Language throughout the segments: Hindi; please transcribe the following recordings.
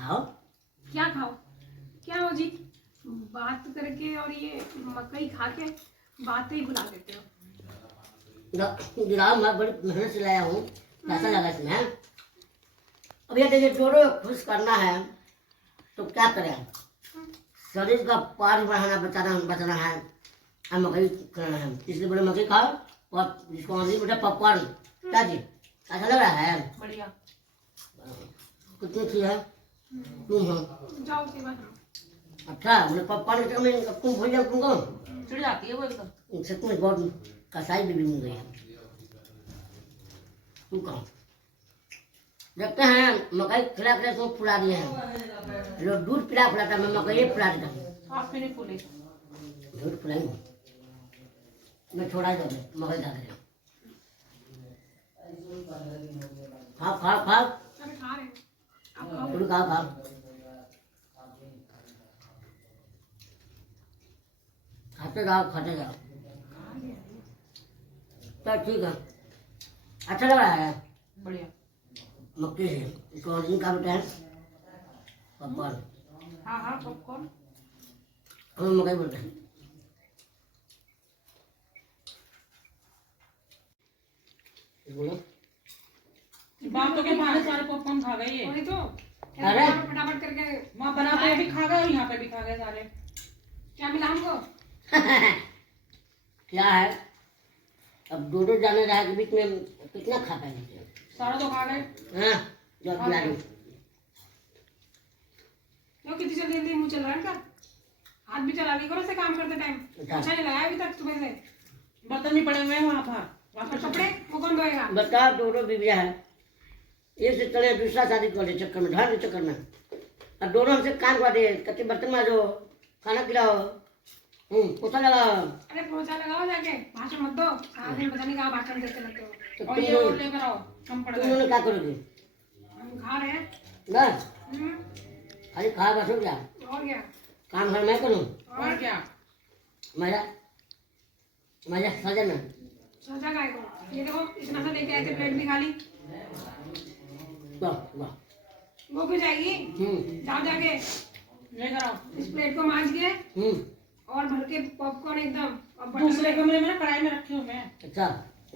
खाओ। क्या खाओ? क्या हो जी, बात करके और ये मकई खा के बातें ही भुला देते हो। गिराओ, मैं बड़ी मेहनत से लाया हूँ, पैसा लगा इसमें। अब ये देखिए जोड़ो खुश करना है तो क्या करें, शरीर का पार बढ़ाना बचाना है और मकई खाना है, इसलिए बोले मकई खाओ और जिसको आंधी बेटा पॉपकॉर्न। क्या जी अच्छा लग रहा है? बढ़िया। कितनी अच्छी है तुम हो। जाओ सेवा करो। अच्छा मैंने पॉपकॉर्न के में तुम भूल जाओ, तुमको चिढ़ जाती है वो एकदम। सच में बहुत कसाई भी मिल गई है। तुम कहो देखते हैं मकई खिला खिला तो फुला दिए हैं, लोग दूध पिला फुलाता मैं मकई फुला देता हूँ। आप मेरे फूले दूध फुलाई मैं छोड़ा दो मकई खा के खाओ खाओ खाओ। अरे खा रहे हैं आप खाओ। तुम खाओ खाओ खाते जाओ खाते जाओ। तो ठीक है, अच्छा लग रहा है बढ़िया। मक्की से इसको और का बेटा है पॉपकॉर्न। हाँ हाँ पॉपकॉर्न। हम मकई बोलते हैं। बोलो बाप तो के मारे सारे पॉपकॉर्न खा गए ये। वही तो अरे फटाफट करके माँ बना के भी खा गए और यहाँ पे भी खा गए सारे। क्या मिला हमको? क्या है अब दो जाने रहा के बीच में कितना खा पाएंगे? सारा तो खा गए। हाँ जब खिला दो। क्यों कितनी जल्दी जल्दी मुंह चल रहा है इनका? हाथ भी चला ली करो से काम करते टाइम। अच्छा नहीं लगाया अभी तक सुबह से। बर्तन भी पड़े हुए हैं वहाँ पर। और कपड़े वो कौन धोएगा? बताओ दोनों बीवियाँ है, एक से चले दूसरा शादी कर ले चक्कर में ढाल के चक्कर में, और दोनों हमसे काम करवा दे कच्चे बर्तन माजो खाना खिलाओ पोछा लगाओ। अरे पोछा लगाओ जाके, भाषण मत दो। सारा दिन पता नहीं कहाँ भाषण देते रहते हो। तो और ये और लेकर आओ, कम पड़ तुम गए। लोग क्या करोगे? हम खा रहे हैं। ना हम्म, खाली खा बस हो गया, और क्या? काम घर मैं करूँ। और क्या? मजा मजा सजा में सोचा काय को? ये देखो इतना सा लेके आए थे, प्लेट भी खाली। वाह वाह। वो क्यों जाएगी? जाओ जाके लेकर आओ। इस प्लेट को मांज के और भर के पॉपकॉर्न एकदम। और दूसरे कमरे में ना कढ़ाई में रखे हुए हैं। अच्छा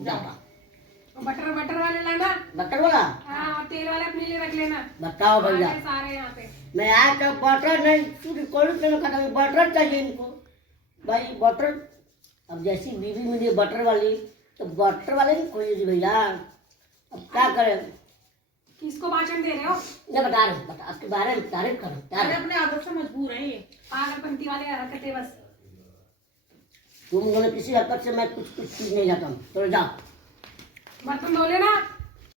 जाओ। बटर वाले लाना। बटर वाला? हाँ और तेल वाले अपने लिए रख लेना। बताओ भैया, सारे यहाँ पे मैं आया तो बटर नहीं शुद्ध कोल्ड ड्रिंक खाता, बटर चाहिए इनको भाई बटर। अब जैसी बीवी मिली बटर वाली तो बटर वाले नहीं खोलिए भैया। अब क्या करें? किसको भाषण दे रहे हो? मैं बता रहा हूँ, बता आपके बारे में तारीफ करो अरे अपने आदत से मजबूर है ये। पागलपंती वाले हरकतें बस। तुम दोनों किसी हरकत से मैं कुछ चीज नहीं जाता हूँ। चलो जाओ। बर्तन धो लेना।